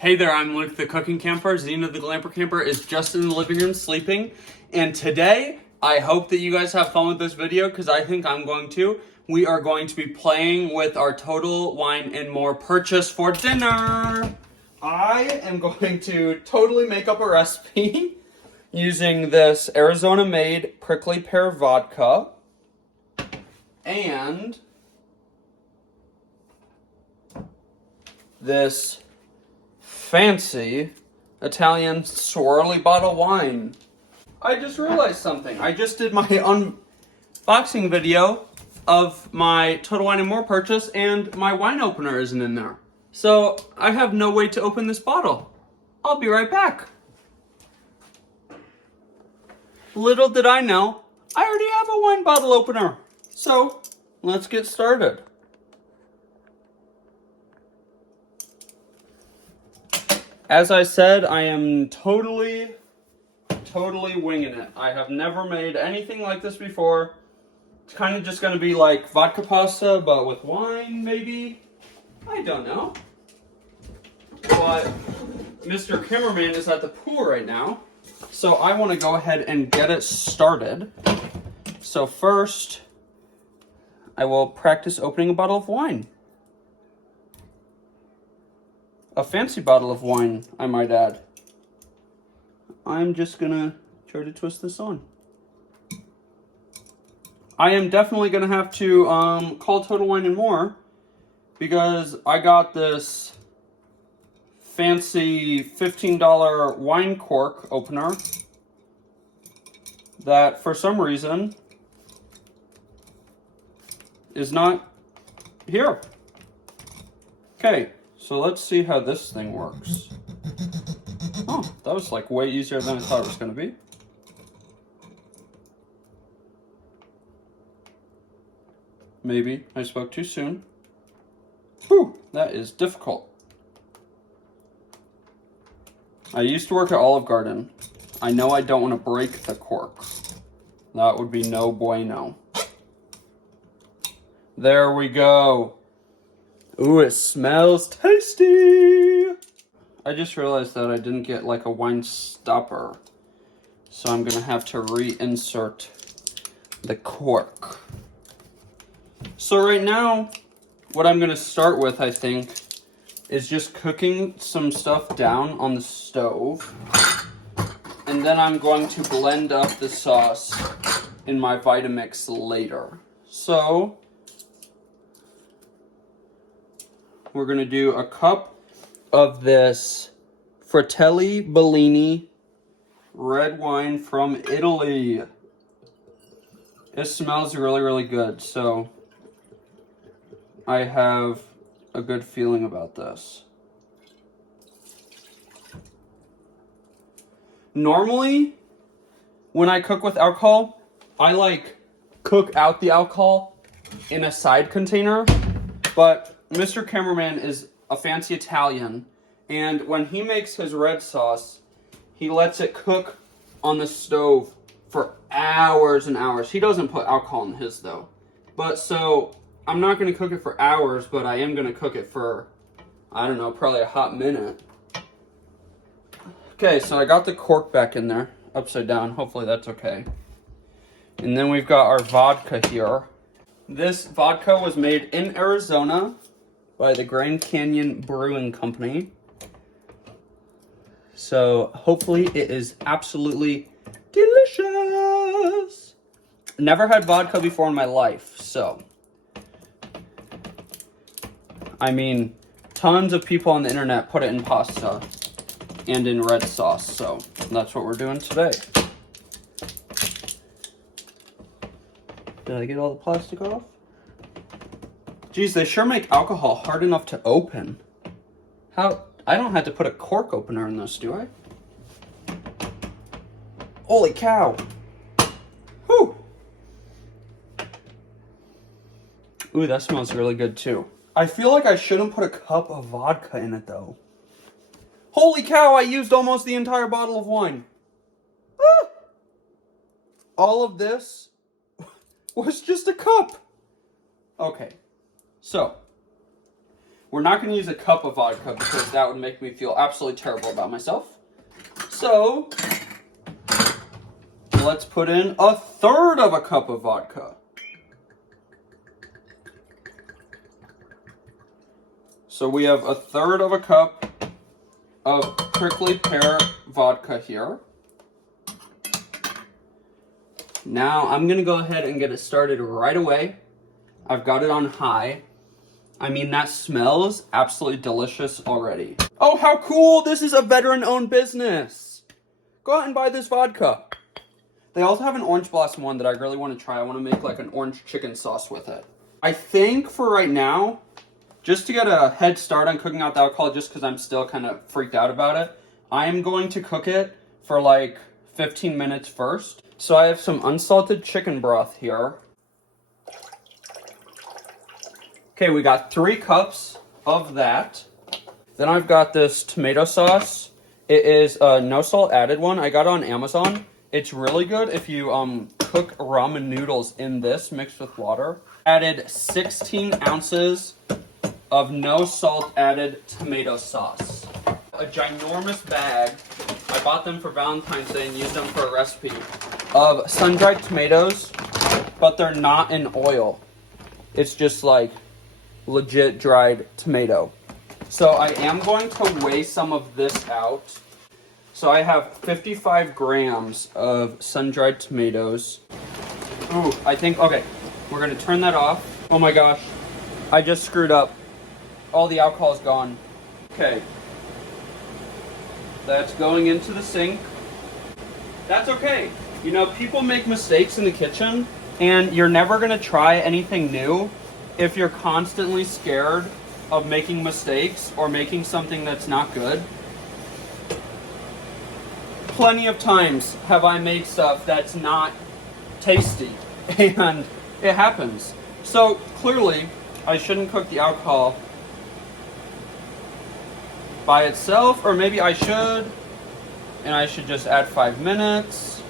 Hey there, I'm Luke the Cooking Camper. Zena the Glamper Camper is just in the living room sleeping. And today, I hope that you guys have fun with this video because I think I'm going to. We are going to be playing with our Total Wine and More purchase for dinner. I am going to totally make up a recipe using this Arizona-made prickly pear vodka and this fancy Italian swirly bottle wine. I just realized something. I just did my unboxing video of my Total Wine & More purchase and my wine opener isn't in there. So I have no way to open this bottle. I'll be right back. Little did I know, I already have a wine bottle opener. So let's get started. As I said, I am totally winging it. I have never made anything like this before. It's kind of just going to be like vodka pasta, but with wine, maybe? I don't know. But Mr. Cameraman is at the pool right now, so I want to go ahead and get it started. So first, I will practice opening a bottle of wine. A fancy bottle of wine, I might add. I'm just gonna try to twist this on. I am definitely gonna have to call Total Wine & More because I got this fancy $15 wine cork opener that for some reason is not here. Okay. So let's see how this thing works. Oh, that was like way easier than I thought it was going to be. Maybe I spoke too soon. Whew, that is difficult. I used to work at Olive Garden. I know I don't want to break the cork. That would be no bueno. There we go. Ooh, it smells tasty! I just realized that I didn't get like a wine stopper. So I'm gonna have to reinsert the cork. So right now, what I'm gonna start with, I think, is just cooking some stuff down on the stove. And then I'm going to blend up the sauce in my Vitamix later. So we're going to do a cup of this Fratelli Bellini red wine from Italy. It smells really good, so I have a good feeling about this. Normally, when I cook with alcohol, I cook out the alcohol in a side container, but Mr. Cameraman is a fancy Italian, and when he makes his red sauce, he lets it cook on the stove for hours and hours. He doesn't put alcohol in his, though. But so, I'm not going to cook it for hours, but I am going to cook it for, I don't know, probably a hot minute. Okay, so I got the cork back in there, upside down. Hopefully that's okay. And then we've got our vodka here. This vodka was made in Arizona by the Grand Canyon Brewing Company. So hopefully it is absolutely delicious. Never had vodka before in my life, so. I mean, tons of people on the internet put it in pasta and in red sauce, so that's what we're doing today. Did I get all the plastic off? Geez, they sure make alcohol hard enough to open. How? I don't have to put a cork opener in this, do I? Holy cow. Whew. Ooh, that smells really good too. I feel like I shouldn't put a cup of vodka in it though. Holy cow, I used almost the entire bottle of wine. Ah! All of this was just a cup. Okay. So, We're not going to use a cup of vodka because that would make me feel absolutely terrible about myself. So, let's put in 1/3 of a cup of vodka. So we have 1/3 of a cup of prickly pear vodka here. Now I'm going to go ahead and get it started right away. I've got it on high. I mean, that smells absolutely delicious already. Oh, how cool! This is a veteran-owned business. Go out and buy this vodka. They also have an orange blossom one that I really want to try. I want to make like an orange chicken sauce with it. I think for right now, just to get a head start on cooking out the alcohol, just because I'm still kind of freaked out about it, I am going to cook it for like 15 minutes first. So I have some unsalted chicken broth here. Okay, we got 3 cups of that. Then I've got this tomato sauce. It is a no salt added one. I got it on Amazon. It's really good if you cook ramen noodles in this mixed with water. Added 16 ounces of no salt added tomato sauce. A ginormous bag. I bought them for Valentine's Day and used them for a recipe of sun-dried tomatoes, but they're not in oil. It's just like legit dried tomato. So I am going to weigh some of this out. So I have 55 grams of sun-dried tomatoes. Ooh, I think, okay, we're gonna turn that off. Oh my gosh, I just screwed up. All the alcohol is gone. Okay. That's going into the sink. That's okay. You know, people make mistakes in the kitchen, and you're never gonna try anything new if you're constantly scared of making mistakes or making something that's not good. Plenty of times have I made stuff that's not tasty, and it happens. So clearly, I shouldn't cook the alcohol by itself, or maybe I should, and I should just add 5 minutes.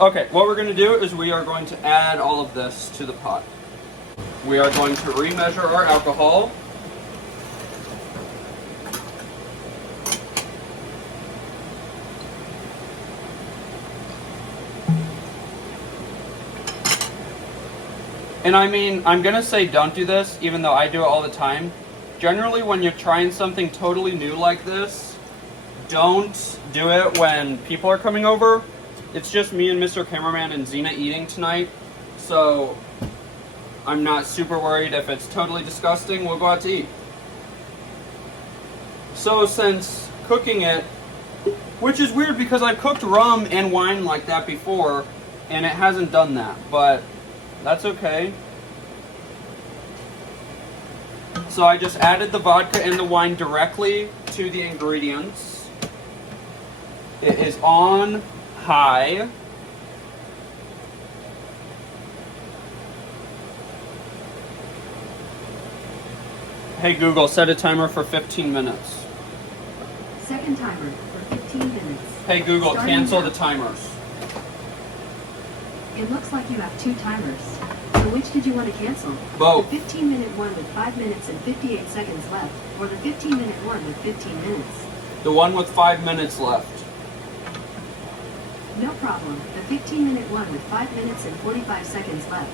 Okay, what we're going to do is we are going to add all of this to the pot. We are going to remeasure our alcohol. And I mean, I'm going to say don't do this, even though I do it all the time. Generally, when you're trying something totally new like this, don't do it when people are coming over. It's just me and Mr. Cameraman and Xena eating tonight, so I'm not super worried. If it's totally disgusting, we'll go out to eat. So since cooking it, which is weird because I've cooked rum and wine like that before, and it hasn't done that, but that's okay. So I just added the vodka and the wine directly to the ingredients. It is on high. Hey Google, set a timer for 15 minutes. Second timer for 15 minutes. Hey Google, Starting cancel now. the timers. It looks like you have 2 timers. So which did you want to cancel? Both. The 15-minute one with 5 minutes and 58 seconds left, or the 15-minute one with 15 minutes? The one with 5 minutes left. No problem. The 15-minute one with 5 minutes and 45 seconds left.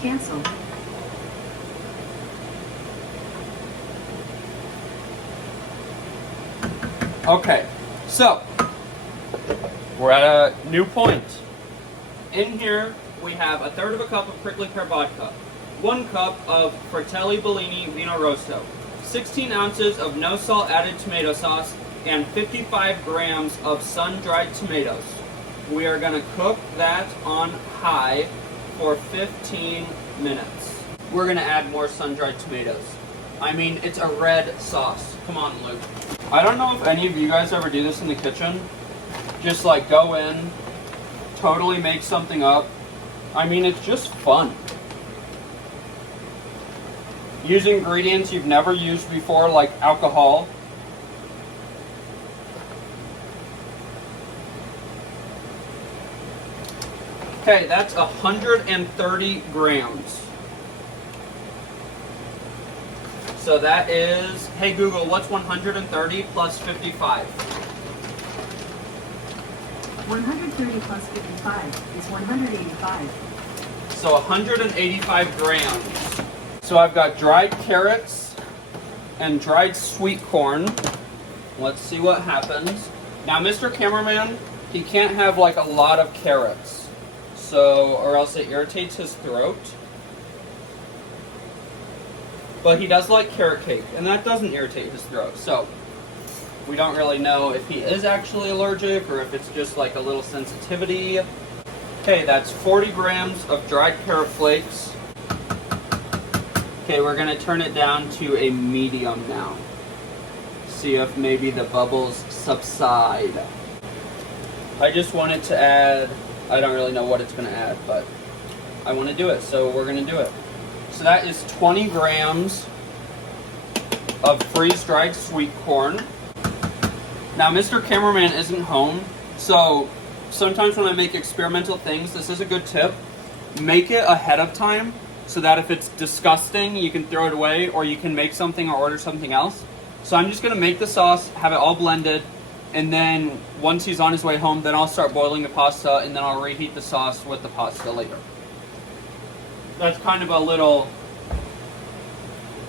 Cancel. Okay, so we're at a new point. In here, we have 1/3 of a cup of prickly pear vodka, 1 cup of Fratelli Bellini Vino Rosso, 16 ounces of no salt added tomato sauce, and 55 grams of sun-dried tomatoes. We are going to cook that on high for 15 minutes. We're going to add more sun-dried tomatoes. I mean, it's a red sauce. Come on, Luke. I don't know if any of you guys ever do this in the kitchen. Just like go in, totally make something up. I mean, it's just fun. Use ingredients you've never used before, like alcohol. Okay, that's 130 grams. So that is, hey Google, what's 130 plus 55? 130 plus 55 is 185. So 185 grams. So I've got dried carrots and dried sweet corn. Let's see what happens. Now, Mr. Cameraman, he can't have like a lot of carrots, so, or else it irritates his throat. But he does like carrot cake, and that doesn't irritate his throat. So we don't really know if he is actually allergic or if it's just like a little sensitivity. Okay, that's 40 grams of dried carrot flakes. Okay, we're gonna turn it down to a medium now. See if maybe the bubbles subside. I just wanted to add, I don't really know what it's gonna add, but I wanna do it, so we're gonna do it. So that is 20 grams of freeze-dried sweet corn. Now, Mr. Cameraman isn't home, so sometimes when I make experimental things, this is a good tip. Make it ahead of time so that if it's disgusting, you can throw it away, or you can make something or order something else. So I'm just gonna make the sauce, have it all blended, and then once he's on his way home, then I'll start boiling the pasta, and then I'll reheat the sauce with the pasta later. That's kind of a little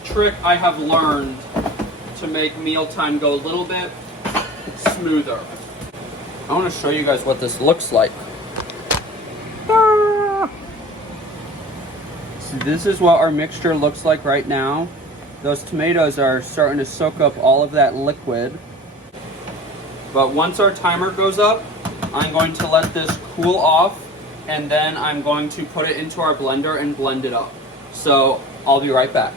trick I have learned to make mealtime go a little bit smoother. I want to show you guys what this looks like. So this is what our mixture looks like right now. Those tomatoes are starting to soak up all of that liquid. But once our timer goes up, I'm going to let this cool off, and then I'm going to put it into our blender and blend it up. So I'll be right back.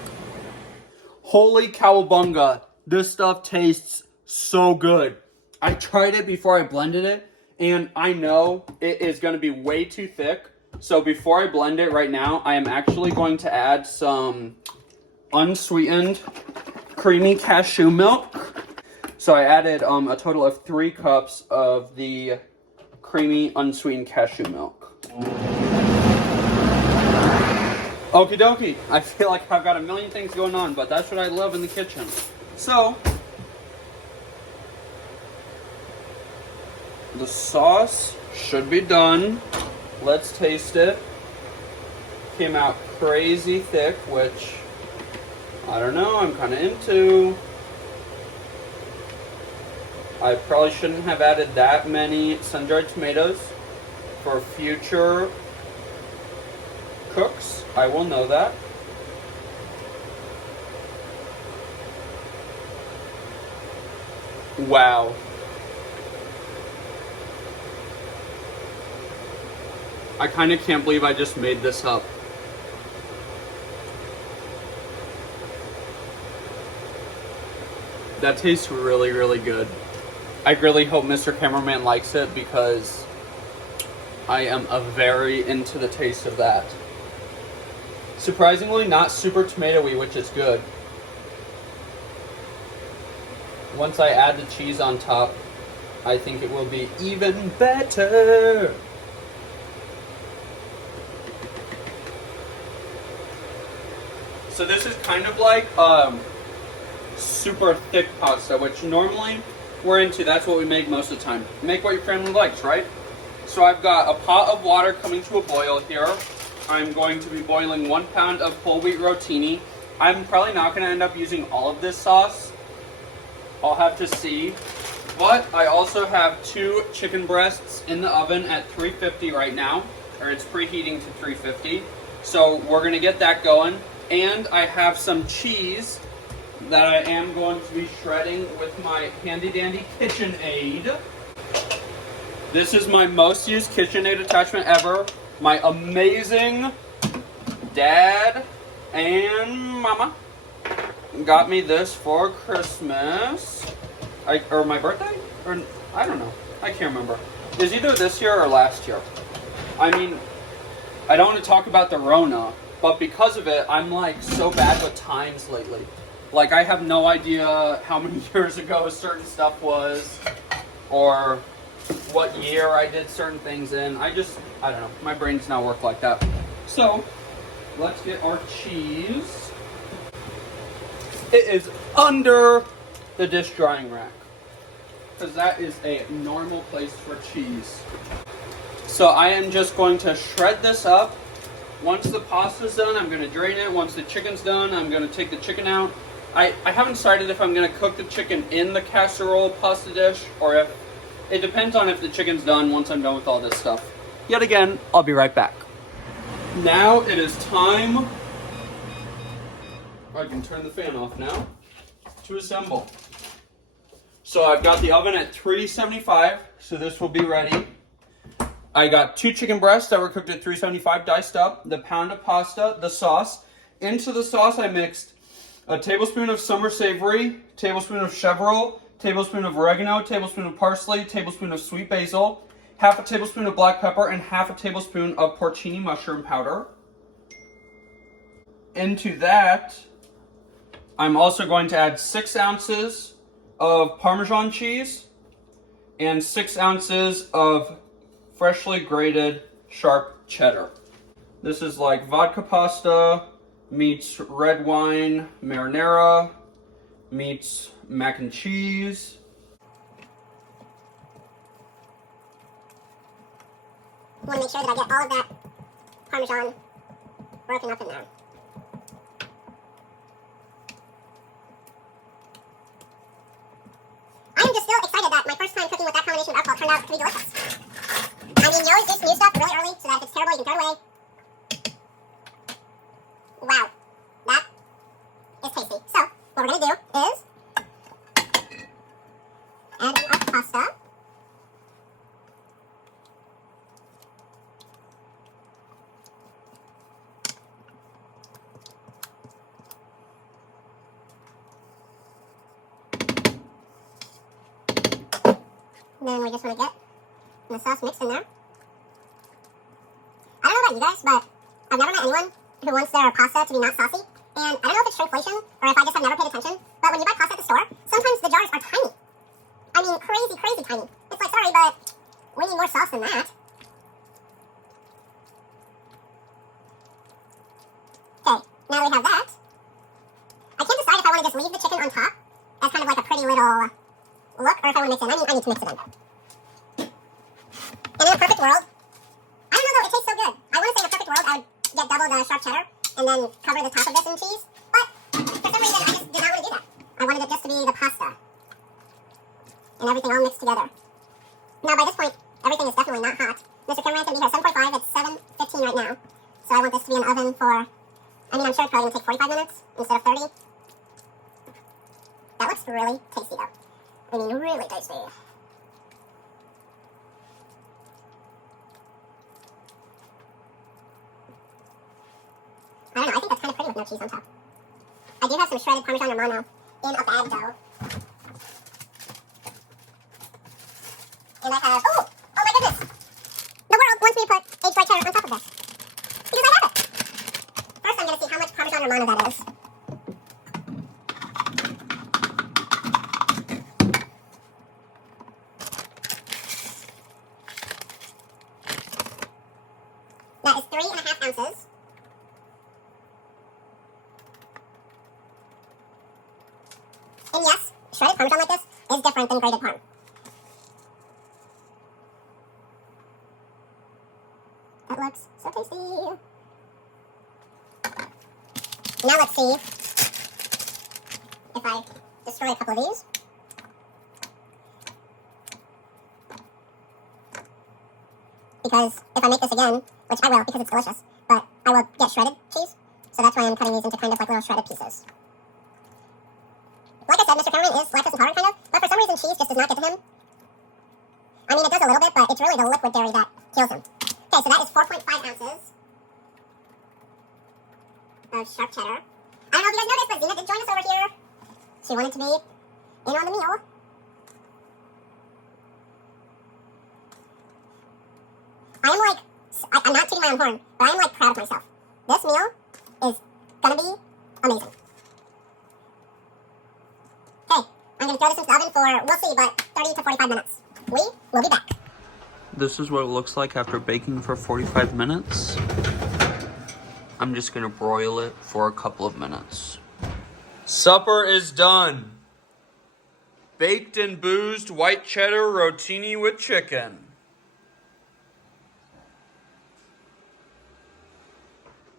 Holy cowabunga, this stuff tastes so good. I tried it before I blended it, and I know it is going to be way too thick. So before I blend it right now, I am actually going to add some unsweetened creamy cashew milk. So I added a total of 3 cups of the creamy unsweetened cashew milk. Okie dokie. I feel like I've got a million things going on, but that's what I love in the kitchen. So the sauce should be done. Let's taste it. Came out crazy thick, which I don't know, I'm kind of into. I probably shouldn't have added that many sun-dried tomatoes for future cooks. I will know that. Wow. I kind of can't believe I just made this up. That tastes really, really good. I really hope Mr. Cameraman likes it because I am very into the taste of that. Surprisingly, not super tomatoey, which is good. Once I add the cheese on top, I think it will be even better. So this is kind of like super thick pasta, which normally we're into. That's what we make most of the time. Make what your family likes, right? So I've got a pot of water coming to a boil here. I'm going to be boiling 1 pound of whole wheat rotini. I'm probably not going to end up using all of this sauce. I'll have to see. But I also have 2 chicken breasts in the oven at 350 right now, or it's preheating to 350. So we're going to get that going. And I have some cheese that I am going to be shredding with my handy dandy KitchenAid. This is my most used KitchenAid attachment ever. My amazing dad and mama got me this for Christmas. Or my birthday? Or I don't know. I can't remember. It was either this year or last year. I mean, I don't want to talk about the Rona, but because of it, I'm like so bad with times lately. Like, I have no idea how many years ago certain stuff was, or what year I did certain things in. I don't know. My brain does not work like that. So, let's get our cheese. It is under the dish drying rack, because that is a normal place for cheese. So I am just going to shred this up. Once the pasta's done, I'm going to drain it. Once the chicken's done, I'm going to take the chicken out. I haven't decided if I'm going to cook the chicken in the casserole pasta dish, or if it depends on if the chicken's done once I'm done with all this stuff. Yet again, I'll be right back. Now it is time, I can turn the fan off now, to assemble. So I've got the oven at 375, so this will be ready. I got 2 chicken breasts that were cooked at 375, diced up, the pound of pasta, the sauce. Into the sauce I mixed a tablespoon of summer savory, tablespoon of chevre, tablespoon of oregano, tablespoon of parsley, tablespoon of sweet basil, half a tablespoon of black pepper, and half a tablespoon of porcini mushroom powder. Into that, I'm also going to add 6 ounces of Parmesan cheese and 6 ounces of freshly grated sharp cheddar. This is like vodka pasta meets red wine marinara meets mac and cheese. I want to make sure that I get all of that Parmesan broken up in there. I'm just still excited that my first time cooking with that combination of alcohol turned out to be delicious. I mean, you always dish new stuff really early so that if it's terrible, you can throw it away. Wow, that is tasty. So, what we're going to do is add in our pasta. Then we just want to get the sauce mixed in there. I don't know about you guys, but I've never met anyone who wants their pasta to be not saucy. And I don't know if it's shrinkflation or if I just have never paid attention, but when you buy pasta at the store, sometimes the jars are tiny. I mean, crazy, crazy tiny. It's like, sorry, but we need more sauce than that. Okay, now that we have that, I can't decide if I want to just leave the chicken on top as kind of like a pretty little look, or if I want to mix it in. I need to mix it in. And in a perfect world, I don't know though, it tastes so good. I want to say in a perfect world I would get double the sharp cheddar and then cover the top of this in cheese. But for some reason I just did not want to do that. I wanted it just to be the pasta. And everything all mixed together. Now by this point, everything is definitely not hot. Mr. Cameraman can be here at 7:45, it's 7:15 right now. So I want this to be in the oven for, I mean, I'm sure it's probably going to take 45 minutes instead of 30. That looks really tasty though. I mean, really tasty. I don't know, I think that's kind of pretty with no cheese on top. I do have some shredded Parmesan Romano in a bag though. And I have, oh my goodness! The world wants me to put aged white cheddar on top of this. Because I have it! First I'm going to see how much Parmesan Romano that is. That is 3.5 ounces. And yes, shredded Parmesan like this is different than grated Parm. That looks so tasty. Now let's see if I destroy a couple of these. Because if I make this again, which I will because it's delicious, but I will get shredded cheese. So that's why I'm cutting these into kind of like little shredded pieces. Like I said, Mr. Cameraman is lactose intolerant kind of, but for some reason cheese just does not get to him. I mean, it does a little bit, but it's really the liquid dairy that kills him. Okay, so that is 4.5 ounces of sharp cheddar. I don't know if you guys noticed, but Zena did join us over here. She wanted to be in on the meal. I'm not tooting my own horn, but I'm like proud of myself. This meal is gonna be amazing. Okay, I'm gonna throw this into the oven for, we'll see, but 30 to 45 minutes. We will be back. This is what it looks like after baking for 45 minutes. I'm just gonna broil it for a couple of minutes. Supper is done. Baked and boozed white cheddar rotini with chicken.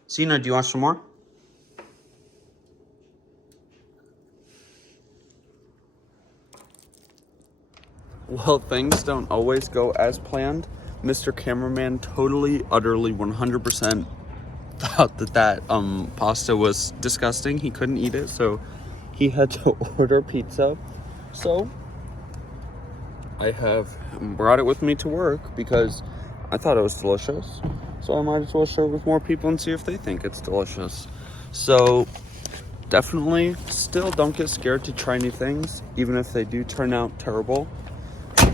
Zena, do you want some more? Well, things don't always go as planned. Mr. Cameraman totally, utterly, 100% thought that pasta was disgusting. He couldn't eat it, so he had to order pizza. So I have brought it with me to work because I thought it was delicious. So I might as well share it with more people and see if they think it's delicious. So definitely still don't get scared to try new things, even if they do turn out terrible.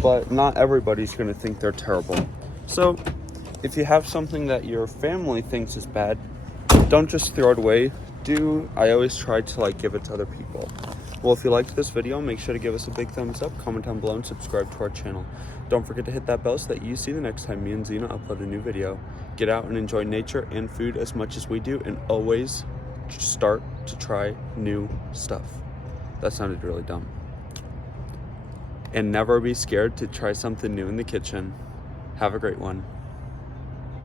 But not everybody's going to think they're terrible. So if you have something that your family thinks is bad, don't just throw it away. I always try to give it to other people. Well, if you liked this video, make sure to give us a big thumbs up, comment down below, and subscribe to our channel. Don't forget to hit that bell so that you see the next time me and Zena upload a new video. Get out and enjoy nature and food as much as we do, and always start to try new stuff. That sounded really dumb. And never be scared to try something new in the kitchen. Have a great one.